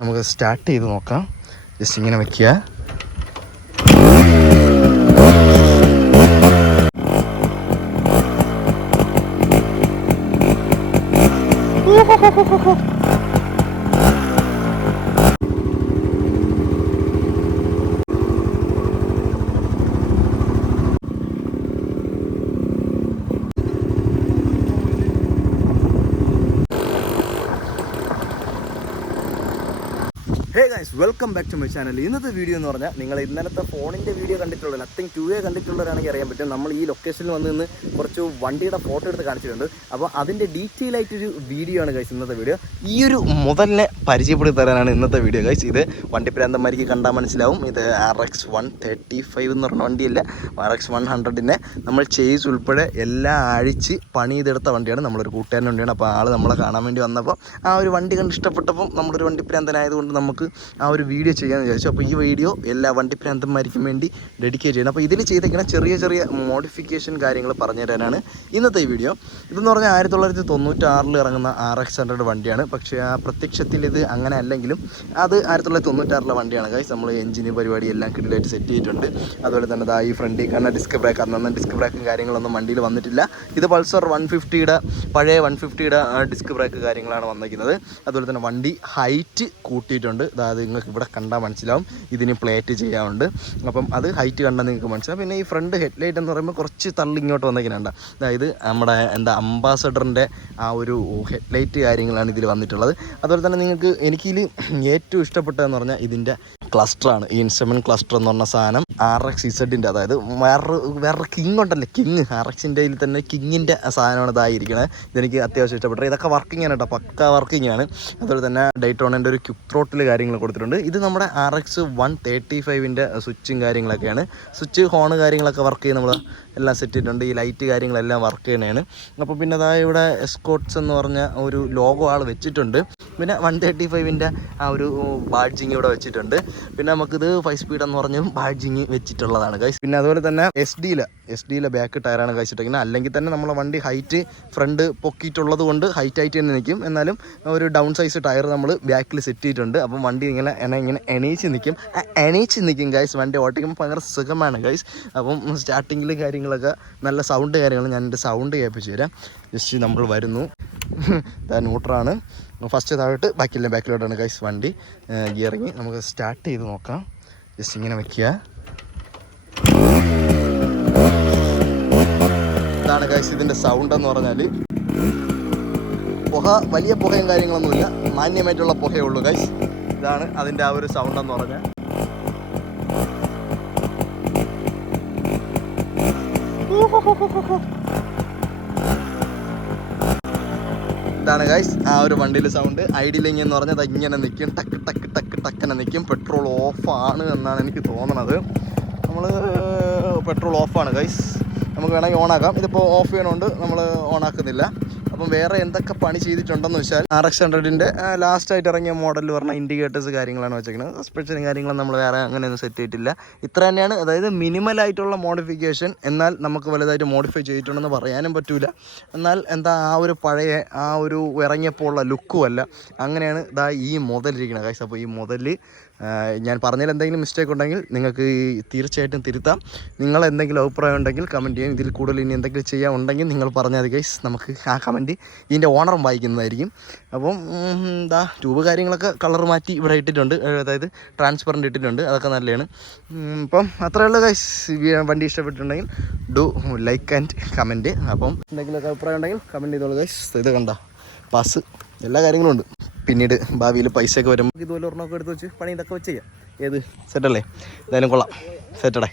നമുക്ക് സ്റ്റാർട്ട് ചെയ്ത് നോക്കാം. ജസ്റ്റ് ഇങ്ങനെ വെക്കുക. Hey guys, welcome back to my channel. ഇന്നത്തെ വീഡിയോ എന്ന് പറഞ്ഞാൽ നിങ്ങൾ ഇന്നലത്തെ ഫോണിൻ്റെ വീഡിയോ കണ്ടിട്ടുള്ള നത്തിങ് 2A കണ്ടിട്ടുള്ളവരാണെങ്കിൽ അറിയാൻ പറ്റും. നമ്മൾ ഈ ലൊക്കേഷനിൽ വന്ന് നിന്ന് കുറച്ച് വണ്ടിയുടെ ഫോട്ടോ എടുത്ത് കാണിച്ചിട്ടുണ്ട്. അപ്പോൾ അതിൻ്റെ ഡീറ്റെയിൽ ആയിട്ടൊരു വീഡിയോ ആണ് ഗൈസ് ഇന്നത്തെ വീഡിയോ. ഈ ഒരു മുതലിനെ പരിചയപ്പെടുത്തി തരാനാണ് ഇന്നത്തെ വീഡിയോ ഗൈസ്. ഇത് വണ്ടിപ്രാന്തന്മാർക്ക് കണ്ടാൽ മനസ്സിലാവും. ഇത് RX 135 എന്ന് പറഞ്ഞ വണ്ടിയല്ല, RX 100ൻ്റെ നമ്മൾ ചേസ് ഉൾപ്പെടെ എല്ലാം അഴിച്ച് പണി ചെയ്തെടുത്ത വണ്ടിയാണ്. നമ്മളൊരു കൂട്ടുകാരൻ വണ്ടിയാണ്. അപ്പോൾ ആൾ നമ്മളെ കാണാൻ വേണ്ടി വന്നപ്പോൾ ആ ഒരു വണ്ടി കണ്ട് ഇഷ്ടപ്പെട്ടപ്പോൾ നമ്മളൊരു വണ്ടിപ്രാന്തനായതുകൊണ്ട് നമുക്ക് ആ ഒരു വീഡിയോ ചെയ്യാമെന്ന് വിചാരിച്ചു. അപ്പോൾ ഈ വീഡിയോ എല്ലാ വണ്ടിപ്രാന്തന്മാർക്കും വേണ്ടി ഡെഡിക്കേറ്റ് ചെയ്യണം. അപ്പോൾ ഇതിൽ ചെയ്തിരിക്കുന്ന ചെറിയ ചെറിയ മോഡിഫിക്കേഷൻ കാര്യങ്ങൾ പറഞ്ഞു തരാനാണ് ഇന്നത്തെ ഈ വീഡിയോ. ഇതെന്ന് പറഞ്ഞാൽ 1996 ഇറങ്ങുന്ന RX 100 വണ്ടിയാണ്. പക്ഷേ ആ പ്രത്യക്ഷത്തിൽ ഇത് അങ്ങനെ അല്ലെങ്കിലും അത് 1996 വണ്ടിയാണ് ഗൈസ്. നമ്മൾ എഞ്ചിന് പരിപാടി എല്ലാം കിടിലായിട്ട് സെറ്റ് ചെയ്തിട്ടുണ്ട്. അതുപോലെ തന്നെ ഈ ഫ്രണ്ടിൽ കാണുന്ന ഡിസ്ക് ബ്രേക്ക്, അന്നൊന്നും ഡിസ്ക് ബ്രേക്കും കാര്യങ്ങളൊന്നും വണ്ടിയിൽ വന്നിട്ടില്ല. ഇത് പൾസർ 150യുടെ പഴയ 150യുടെ ഡിസ്ക് ബ്രേക്ക് കാര്യങ്ങളാണ് വന്നിരിക്കുന്നത്. അതുപോലെ തന്നെ വണ്ടി ഹൈറ്റ് കൂട്ടിയിട്ടുണ്ട്. അതായത് നിങ്ങൾക്ക് ഇവിടെ കണ്ടാൽ മനസ്സിലാവും. ഇതിന് പ്ലേറ്റ് ചെയ്യാറുണ്ട്. അപ്പം അത് ഹൈറ്റ് കണ്ടാൽ നിങ്ങൾക്ക് മനസ്സിലാവും. പിന്നെ ഈ ഫ്രണ്ട് ഹെഡ്ലൈറ്റ് എന്ന് പറയുമ്പോൾ കുറച്ച് തള്ളി ഇങ്ങോട്ട് വന്നേക്കുന്നുണ്ട്. അതായത് നമ്മുടെ അംബാസഡറിൻ്റെ ആ ഒരു ഹെഡ്ലൈറ്റ് കാര്യങ്ങളാണ് ഇതിൽ വന്നിട്ടുള്ളത്. അതുപോലെ തന്നെ നിങ്ങൾക്ക് എനിക്കിതിൽ ഏറ്റവും ഇഷ്ടപ്പെട്ടതെന്ന് പറഞ്ഞാൽ ഇതിൻ്റെ ക്ലസ്റ്ററാണ്. ഈ ഇൻസ്ട്രുമെൻറ്റ് ക്ലസ്റ്റർ എന്ന് പറഞ്ഞ സാധനം RX Zൻ്റെ, അതായത് വേറൊരു കിങ് ഉണ്ടല്ലേ, കിങ് RXൻ്റെ തന്നെ കിങ്ങിൻ്റെ സാധനമാണ് ഇതായിരിക്കണത്. ഇതെനിക്ക് അത്യാവശ്യം ഇഷ്ടപ്പെട്ടത്. ഇതൊക്കെ വർക്കിംഗ് ആണ് കേട്ടോ, പക്ക വർക്കിംഗ് ആണ്. അതുപോലെ തന്നെ ഡൈറ്റോണിൻ്റെ ഒരു ക്യുക്ക് ത്രോട്ടിൽ കാര്യങ്ങൾ കൊടുത്തിട്ടുണ്ട്. ഇത് നമ്മുടെ RX 135ൻ്റെ സ്വിച്ചും കാര്യങ്ങളൊക്കെയാണ്. സ്വിച്ച് ഹോണ് കാര്യങ്ങളൊക്കെ വർക്ക് ചെയ്ത് നമ്മൾ എല്ലാം സെറ്റ് ചെയ്തിട്ടുണ്ട്. ഈ ലൈറ്റ് കാര്യങ്ങളെല്ലാം വർക്ക് ചെയ്യണതാണ്. അപ്പോൾ പിന്നെ ഇവിടെ എസ്കോട്ട്സ് എന്ന് പറഞ്ഞ ഒരു ലോഗോ ആൾ വെച്ചിട്ടുണ്ട്. പിന്നെ 135ൻ്റെ ആ ഒരു ബാഡ്ജിങ് ഇവിടെ വെച്ചിട്ടുണ്ട്. പിന്നെ നമുക്കിത് 5 സ്പീഡ് എന്ന് പറഞ്ഞും ബാഡ്ജിങ് വെച്ചിട്ടുള്ളതാണ് ഗൈസ്. പിന്നെ അതുപോലെ തന്നെ എസ് ഡിയിലെ ബാക്ക് ടയറാണ് കഴിച്ചിട്ടിരിക്കുന്നത്. അല്ലെങ്കിൽ തന്നെ നമ്മളെ വണ്ടി ഹൈറ്റ് ഫ്രണ്ട് പൊക്കിയിട്ടുള്ളത് കൊണ്ട് ഹൈറ്റ് തന്നെ നിൽക്കും. എന്നാലും ഒരു ഡൗൺ സൈസ് ടയർ നമ്മൾ ബാക്കിൽ സെറ്റ് ചെയ്തിട്ടുണ്ട്. അപ്പം വണ്ടി ഇങ്ങനെ എണീച്ച് നിൽക്കും ഗൈസ്. വണ്ടി ഓട്ടിക്കുമ്പോൾ ഭയങ്കര സുഖമാണ് ഗൈസ്. അപ്പം സ്റ്റാർട്ടിങ്ങിൽ കാര്യങ്ങളൊക്കെ നല്ല സൗണ്ട് കാര്യങ്ങൾ ഞാൻ എൻ്റെ സൗണ്ട് കേൾപ്പിച്ച് തരാം. ജസ്റ്റ് നമ്മൾ വരുന്നു, ന്യൂട്രാണ് ഫസ്റ്റ് താഴോട്ട്, ബാക്കിലോട്ടാണ് ഗൈസ് വണ്ടി ഗിയറിങ്. നമുക്ക് സ്റ്റാർട്ട് ചെയ്ത് നോക്കാം. ജസ്റ്റ് ഇങ്ങനെ വെക്കുക. ഇതാണ് ഗൈസ് ഇതിൻ്റെ സൗണ്ട് എന്ന് പറഞ്ഞാൽ. വലിയ പുകയും കാര്യങ്ങളൊന്നുമില്ല, മാന്യമായിട്ടുള്ള പുകയേ ഉള്ളൂ ഗൈസ്. ഇതാണ് അതിൻ്റെ ആ ഒരു സൗണ്ട് എന്ന് പറഞ്ഞാൽ. ഇതാണ് ഗൈസ് ആ ഒരു വണ്ടിയിലെ സൗണ്ട്. ഐഡിലിങ് എന്ന് പറഞ്ഞാൽ അത് ഇങ്ങനെ നിൽക്കും, ടക്ക് ടക്ക് ടക്ക് ടക്കനെ നിൽക്കും. പെട്രോൾ ഓഫാണ് എന്നാണ് എനിക്ക് തോന്നണത്. നമ്മൾ പെട്രോൾ ഓഫാണ് ഗൈസ്. നമുക്ക് വേണമെങ്കിൽ ഓണാക്കാം. ഇതിപ്പോൾ ഓഫ് ചെയ്യണോണ്ട് നമ്മൾ ഓണാക്കുന്നില്ല. അപ്പം വേറെ എന്തൊക്കെ പണി ചെയ്തിട്ടുണ്ടെന്ന് വെച്ചാൽ RX 100ൻ്റെ ലാസ്റ്റായിട്ട് ഇറങ്ങിയ മോഡലിൽ പറഞ്ഞ ഇൻഡിക്കേറ്റേഴ്സ് കാര്യങ്ങളാണ് വെച്ചേക്കുന്നത്. സസ്പെൻഷനും കാര്യങ്ങളും നമ്മൾ വേറെ അങ്ങനെയൊന്നും സെറ്റ് ചെയ്തിട്ടില്ല. ഇത്ര തന്നെയാണ്. അതായത് മിനിമലായിട്ടുള്ള മോഡിഫിക്കേഷൻ. എന്നാൽ നമുക്ക് വലുതായിട്ട് മോഡിഫൈ ചെയ്തിട്ടുണ്ടെന്ന് പറയാനും പറ്റില്ല. എന്നാൽ ആ ഒരു പഴയ ആ ഒരു ഇറങ്ങിയപ്പോൾ ഉള്ള ലുക്കും അല്ല. അങ്ങനെയാണ് ഈ മുതലിരിക്കുന്നത് ഗൈസ്. അപ്പോൾ ഈ മുതൽ ഞാൻ പറഞ്ഞതിൽ എന്തെങ്കിലും മിസ്റ്റേക്ക് ഉണ്ടെങ്കിൽ നിങ്ങൾക്ക് തീർച്ചയായിട്ടും തിരുത്താം. നിങ്ങൾ എന്തെങ്കിലും അഭിപ്രായം ഉണ്ടെങ്കിൽ കമൻറ്റ് ചെയ്യാം. ഇതിൽ കൂടുതൽ ഇനി എന്തെങ്കിലും ചെയ്യാൻ ഉണ്ടെങ്കിൽ നിങ്ങൾ പറഞ്ഞാൽ മതി ഗൈസ്. നമുക്ക് ആ കമൻറ്റ് ഇതിൻ്റെ ഓണറും വായിക്കുന്നതായിരിക്കും. അപ്പം ട്യൂബ് കാര്യങ്ങളൊക്കെ കളർ മാറ്റി ഇവിടെ ഇട്ടിട്ടുണ്ട്. അതായത് ട്രാൻസ്പെറൻറ്റ് ഇട്ടിട്ടുണ്ട്. അതൊക്കെ നല്ലതാണ്. അപ്പം അത്രയുള്ള ഗൈസ്. വണ്ടി ഇഷ്ടപ്പെട്ടിട്ടുണ്ടെങ്കിൽ ഡു ലൈക്ക് ആൻഡ് കമൻറ്റ്. അപ്പം എന്തെങ്കിലുമൊക്കെ അഭിപ്രായം ഉണ്ടെങ്കിൽ കമൻറ്റ് ചെയ്തോളൂ ഗൈസ്. ഇത് കണ്ട പാസ് എല്ലാ കാര്യങ്ങളും ഉണ്ട്. പിന്നീട് ഭാവിയിൽ പൈസയൊക്കെ വരുമ്പോൾ ഇതുപോലെ ഒരെണ്ണമൊക്കെ എടുത്ത് വെച്ച് പണി ഇതൊക്കെ വെച്ച് ചെയ്യാം. ഏത് സെറ്റല്ലേ? എന്തായാലും കൊള്ളാം. സെറ്റടേ.